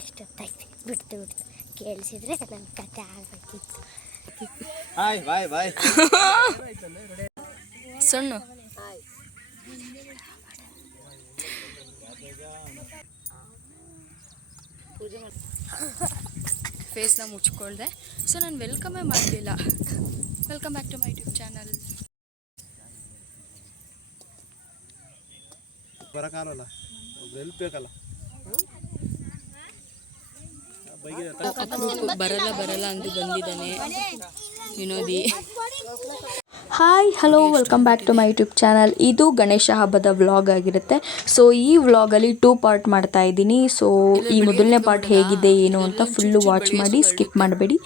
ಎಷ್ಟೊತ್ತಾಯ್ತು ಬಿಡ್ತು ಬಿಡ್ತು. ಕೇಳಿಸಿದ್ರೆ ನನ್ನ ಕತೆ ಆಗಬೇಕಿತ್ತು ಹಾಯ್ ಬಾಯ್ ಬಾಯ್. ಸಣ್ಣ. ಫೇಸ್ನ ಮುಚ್ಕೊಳ್ದೆ. ಸೊ ನಾನು ವೆಲ್ಕಮೇ ಮಾಡಲಿಲ್ಲ. Welcome back to my YouTube channel. ಬರಕಾಗಲ್ಲ help ಬೇಕಲ್ಲ. ಬರಲ್ಲ ಬರಲ್ಲ ಅಂದು ಬಂದಿದ್ದಾನೆ. ವಿನೋದಿ. Hi hello welcome back to my YouTube channel. ಇದು ಗಣೇಶ ಹಬ್ಬದ ವ್ಲಾಗ್ ಆಗಿರುತ್ತೆ. ಸೊ ಈ ವ್ಲಾಗಲ್ಲಿ ಟೂ ಪಾರ್ಟ್ ಮಾಡ್ತಾ ಇದ್ದೀನಿ. ಸೊ ಈ ಮೊದಲನೇ ಪಾರ್ಟ್ ಹೇಗಿದೆ ಏನು ಅಂತ ಫುಲ್ಲು ವಾಚ್ ಮಾಡಿ ಸ್ಕಿಪ್ ಮಾಡಬೇಡಿ.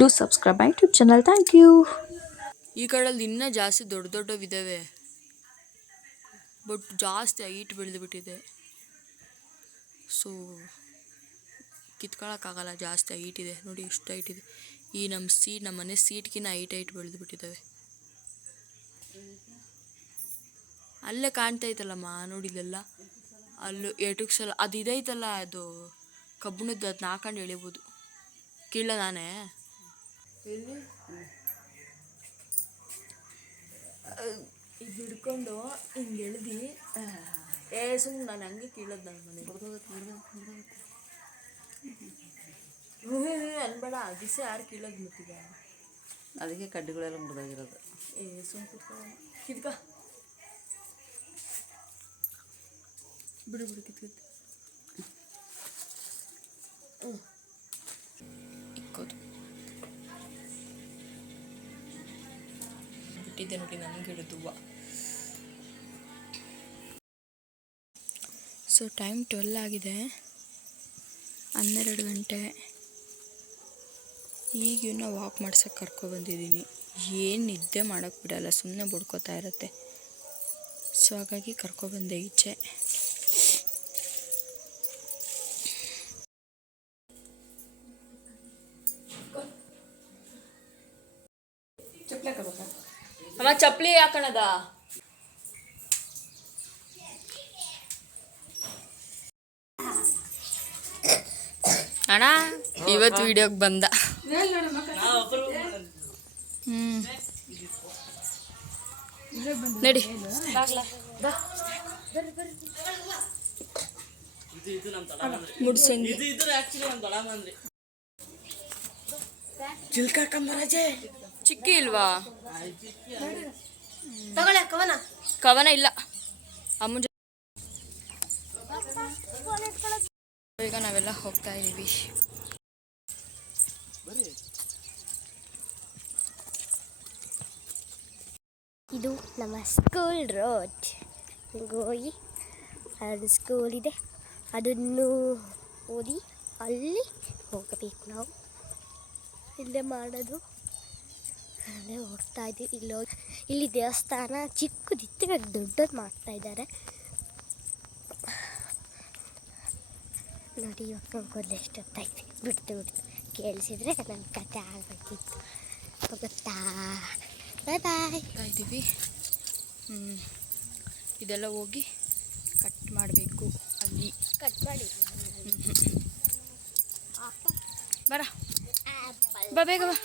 Do subscribe my YouTube channel. Thank you. ಈ ಕಡಲ್ಲಿ ಇನ್ನೂ ಜಾಸ್ತಿ ದೊಡ್ಡ ದೊಡ್ಡವಿದ್ದಾವೆ ಬಟ್ ಜಾಸ್ತಿ ಹೈಟ್ ಬೆಳೆದುಬಿಟ್ಟಿದೆ ಸೊ ಕಿತ್ಕೊಳ್ಳೋಕ್ಕಾಗಲ್ಲ ಜಾಸ್ತಿ ಹೈಟ್ ಇದೆ. ನೋಡಿ ಎಷ್ಟು ಹೈಟ್ ಇದೆ. ಈ ನಮ್ಮ ಸೀಟ್ ನಮ್ಮ ಮನೆ ಸೀಟ್ಗಿನ್ನ ಹೈಟ್ ಹೈಟ್ ಬೆಳೆದು ಬಿಟ್ಟಿದ್ದಾವೆ ಅಲ್ಲೇ ಕಾಣ್ತಾ ಐತಲ್ಲಮ್ಮ ನೋಡಿದೆಲ್ಲ ಅಲ್ಲೂ ಸಲ ಅದು ಇದೈತಲ್ಲ ಅದು ಕಬ್ಬಿಣದ್ದು ಅದನ್ನ ಹಾಕೊಂಡು ಎಳಿಬೋದು. ಕೀಳ ನಾನೇ? ಇದು ಹಿಡ್ಕೊಂಡು ಹಿಂಗೆ ಎಳ್ದು ಏ ಸುಮ್ಮನೆ ನಾನು ಹಂಗೆ ಕೀಳೋದು ನಾನು ಮನೆ ಹ್ಞೂ ಅನ್ಬೇಡ. ದಿವಸ ಯಾರು ಕೀಳೋದು ಮತ್ತೀಗ ಅದಕ್ಕೆ ಕಡ್ಡಿಗಳೆಲ್ಲ ಮುರಿದಾಗಿರೋದು. ಏ ಸುಮ್ಮನೆ ಕಿದ್ಕ ಬಿಡು ಬಿಡು ಕಿತ್ ಕಿತ್ ಇಕ್ಕೋದು. ಬಿಟ್ಟಿದ್ದೆ ನೋಡಿ ನನಗೆ ಹಿಡಿದು ಸೊ ಟೈಮ್ ಟ್ವೆಲ್ ಆಗಿದೆ. ಹನ್ನೆರಡು ಗಂಟೆ. ಈಗ ಇವನ್ನ ವಾಕ್ ಮಾಡ್ಸೋಕೆ ಕರ್ಕೊಬಂದಿದ್ದೀನಿ ಏನು ನಿದ್ದೆ ಮಾಡೋಕ್ಕೆ ಬಿಡಲ್ಲ ಸುಮ್ಮನೆ ಬಡ್ಕೋತಾ ಇರುತ್ತೆ. ಸೊ ಹಾಗಾಗಿ ಕರ್ಕೊಬಂದೆ ಈಚೆ. ಅಮ್ಮ ಚಪ್ಪಲಿ ಹಾಕಣದ ಅಣ್ಣ ಇವತ್ತು ವಿಡಿಯೋಗೆ ಬಂದ. ಹ್ಮ್. ನಡಿ. ಚಿಕ್ಕಿ ಇಲ್ವಾ? ಕವನ ಕವನ ಇಲ್ಲ. ಅಮ್ಮ ಈಗ ನಾವೆಲ್ಲ ಹೋಗ್ತಾ ಇದ್ದೀವಿ. ಇದು ನಮ್ಮ ಸ್ಕೂಲ್ ರೋಡ್ ಹಿಂಗೆ ಅದು ಸ್ಕೂಲ್ ಇದೆ. ಅದನ್ನು ಓದಿ ಅಲ್ಲಿ ಹೋಗಬೇಕು ನಾವು. ಇಲ್ಲೇ ಮಾಡೋದು. ಅಲ್ಲೇ ಹೋಗ್ತಾ ಇದ್ದೀವಿ. ಇಲ್ಲಿ ಹೋಗಿ ಇಲ್ಲಿ ದೇವಸ್ಥಾನ ಚಿಕ್ಕದಿತ್ತು ದೊಡ್ಡದು ಮಾಡ್ತಾ ಇದ್ದಾರೆ. ನೋಡಿ ಇವಾಗ ಎಷ್ಟು ಎಷ್ಟೊತ್ತಾಯ್ತು ಬಿಡ್ತು ಬಿಡ್ತು. ಕೇಳಿಸಿದ್ರೆ ನನ್ನ ಕತೆ ಆಗಬೇಕಿತ್ತು ಗೊತ್ತಾ ಬಾಯ್ ಬಾಯ್ ಇದ್ದೀವಿ. ಹ್ಮ್. ಇದೆಲ್ಲ ಹೋಗಿ ಕಟ್ ಮಾಡಬೇಕು ಅಲ್ಲಿ. ಕಟ್ ಮಾಡಿ. ಬರ. ಬಾ ಬೇಗ ಬಾ.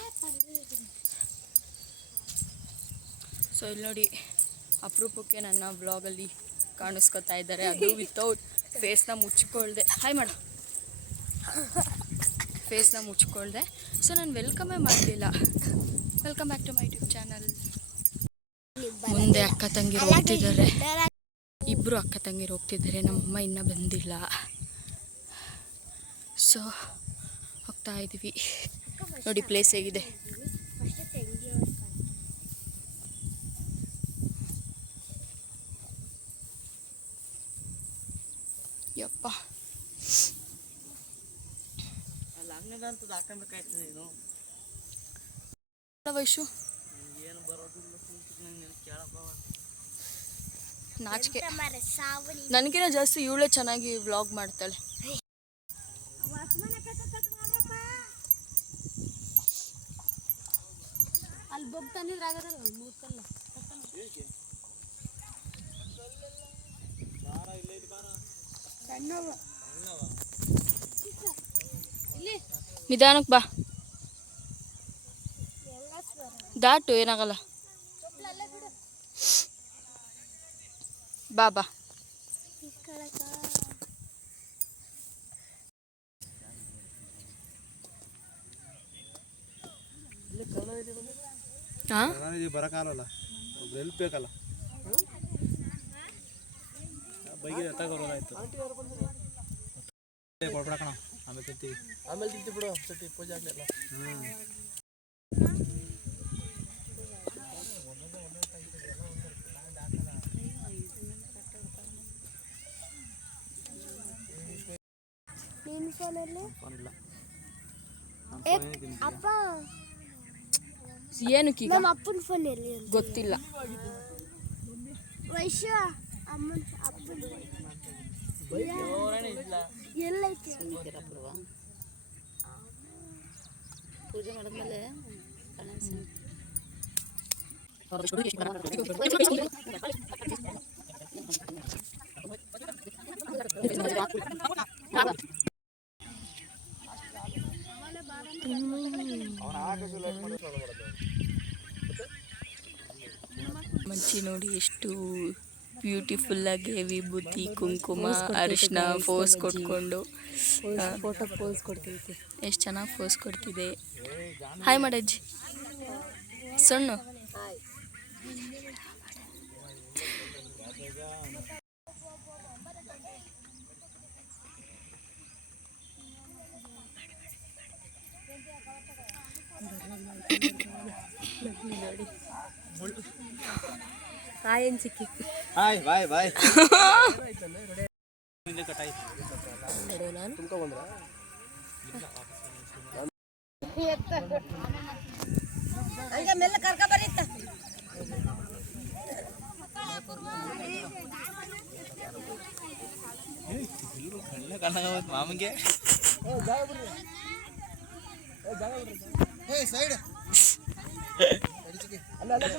ಸೊ ಇಲ್ಲಿ ನೋಡಿ ಅಪರೂಪಕ್ಕೆ ನನ್ನ ಬ್ಲಾಗಲ್ಲಿ ಕಾಣಿಸ್ಕೊತಾ ಇದ್ದಾರೆ. ಅದು ವಿತೌಟ್ ಫೇಸ್ನ ಮುಚ್ಕೊಳ್ದೆ ಹಾಯ್ ಮಾಡು ಫೇಸ್ನ ಮುಚ್ಕೊಳ್ದೆ ಸೊ ನಾನು ವೆಲ್ಕಮೇ ಮಾಡಲಿಲ್ಲ. Welcome back to my YouTube channel ಮುಂದೆ ಅಕ್ಕ ತಂಗಿರು ಹೋಗ್ತಿದ್ದಾರೆ. ಇಬ್ಬರು ಅಕ್ಕ ತಂಗಿರು ಹೋಗ್ತಿದ್ದಾರೆ. ನಮ್ಮಮ್ಮ ಇನ್ನೂ ಬಂದಿಲ್ಲ. ಸೊ ಹೋಗ್ತಾ ಇದ್ದೀವಿ ನೋಡಿ ಪ್ಲೇಸ್ ಹೇಗಿದೆ. ಯಪ್ಪ. ವಯಸ್ಸು ನಾಚಿಕೆ. ನನಗಿನ ಜಾಸ್ತಿ ಇವಳೇ ಚೆನ್ನಾಗಿ ವ್ಲಾಗ್ ಮಾಡ್ತಾಳೆ. ಅಲ್ಲಿ ಬೊಬ್ಬ ತಂದಿದ್ರೆ ಆಗದಲ್ಲ ಮೂರು ನಿಧಾನಕ್ಕೆ ಬಾ. ದಾಟು ಏನಾಗಲ್ಲ. ಬಾ ಬಾ. ಹಾಂ ಬರಕಾಲಲ್ಲ. ಬರೋಕ್ಕಾಗಲ್ಲ ಹೆಲ್ಪ್ ಬೇಕಲ್ಲ. ಬೈಗೆ ತಗೋಬೋದಾಯ್ತು ಕೊಡ್ಬಿಡ ಕಣ ಆಮೇಲೆ ತಿಂತೀವಿ. ಆಮೇಲೆ ತಿಂತೀವಿ ಬಿಡು ಸತಿ ಪೂಜೆ ಆಗಲಿಲ್ಲ ಹ್ಞೂ ನಿನ್ನ ಫೋನಲ್ಲಿ? ಫೋನಿಲ್ಲ. ಅಪ್ಪ. ಏನಕ್ಕೀಗ ನಮ್ಮ ಅಪ್ಪನ ಫೋನ್ ಎಲ್ಲಿ ಗೊತ್ತಿಲ್ಲ. ವೈಶ್ಯ. ಪೂಜೆ ಮಾಡಿದ್ಮೇಲೆ ಮಂಚಿ ನೋಡಿ ಎಷ್ಟು ಬ್ಯೂಟಿಫುಲ್ಲಾಗಿ ವಿಭೂತಿ ಕುಂಕುಮ ಅರಿಶಿನ ಫೋಸ್ ಕೊಟ್ಕೊಂಡು ಫೋಟೋ ಪೋಸ್ ಕೊಡ್ತೈತೆ ಎಷ್ಟು ಚೆನ್ನಾಗಿ ಫೋಸ್ ಕೊಡ್ತಿದೆ ಹಾಯ್ ಮಾಡಜ್ಜಿ ಸಣ್ಣ ಹಾಯ್ ಬಾಯ್ ಬಾಯ್ ಮಾಮಂಗೆ ಮಾಡ್ತಾ ಅಲ್ಲಿಗೆ ಕೊಡಿ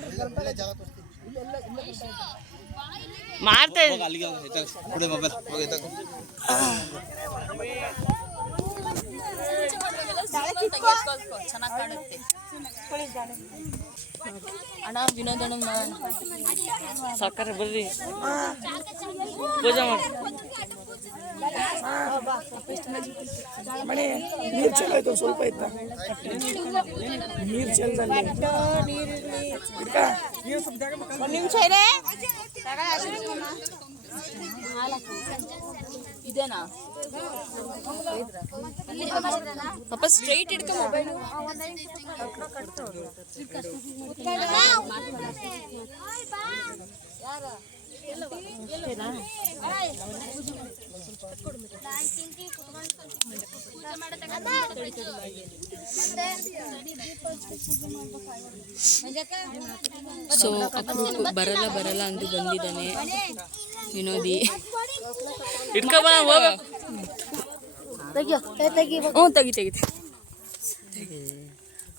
ಮೊಬೈಲ್ ಹೋಗಿ ತಗೋ ಚೆನ್ನಾಗಿ ಕಾಣುತ್ತೆ ಅಣ್ಣ ವಿನೋದ್ ಅಣ್ಣ ಸಾಕಾರ ಬರ್ರಿ. ಪೂಜೆ ಮಾಡಿ. ನೀರು ಚೆಲ್ಲಾಯ್ತು ಸ್ವಲ್ಪ ಇತ್ತ ನೀರು ಚೆಲ್ದಲ್ಲಿ ಇದೇನಾ ಪಾಪ ಸ್ಟ್ರೈಟ್ ಹಿಡ್ಕೊ ಮೊಬೈಲ್ ಸೊ ಅಪ್ರೂಪ್ ಬರಲ್ಲ ಬರಲ್ಲ ಅಂದು ಬಂದಿದ್ದಾನೆ ವಿನೋದಿ. ಇಟ್ಕೊಬ ಹೋಗ. ತೆಗಿ ತೆಗಿ ಹ್ಞೂ ತೆಗಿ ತೆಗಿತೆ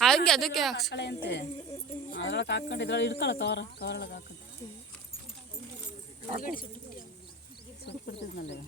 ಹಂಗೆ ಅದಕ್ಕೆ ಅಂತೆ ಅದ್ರೊಳಗೆ ಹಾಕೊಂಡು ಇದ್ರೊಳಗೆ ಇಡ್ಕೊಳ್ಳ ತವರ ಕವರೊಳಗೆ ಹಾಕೊಂಡು ಸುಟ್ಟು ಬಿಡ್ತಿದ್ನಲ್ಲ